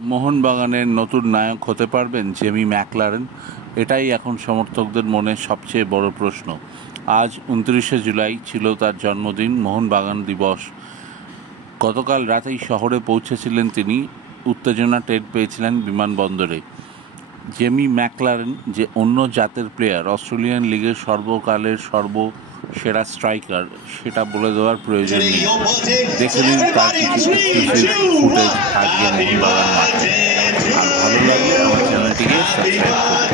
মোহনবাগানের নতুন নায়ক হতে পারবেন জেমি ম্যাকলারেন? এটাই এখন সমর্থকদের মনে সবচেয়ে বড় প্রশ্ন। আজ 29শে জুলাই ছিল তার জন্মদিন, মোহনবাগান দিবস। গতকাল রাতেই শহরে পৌঁছেছিলেন তিনি। উত্তেজনা টের পেয়েছিলেন বিমানবন্দরে। জেমি ম্যাকলারেন যে অন্য জাতের প্লেয়ার, অস্ট্রেলিয়ান লিগের সর্বকালের সর্বসেরা স্ট্রাইকার, সেটা বলে দেওয়ার প্রয়োজন নেই। দেখে নিন তার কিছু এক্সক্লুসিভ ফুটেজ আজকে মোহনবাগান মাঠে। আর ভালো লাগলে আমার চ্যানেলটিকে সাবস্ক্রাইব করুন।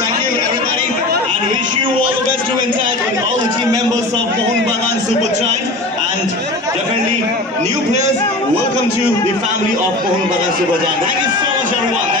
Thank you everybody, and wish you all the best to interact with all the team members of Mohanbagan Supergiant, and definitely new players, welcome to the family of Mohanbagan Supergiant. Thank you so much everyone.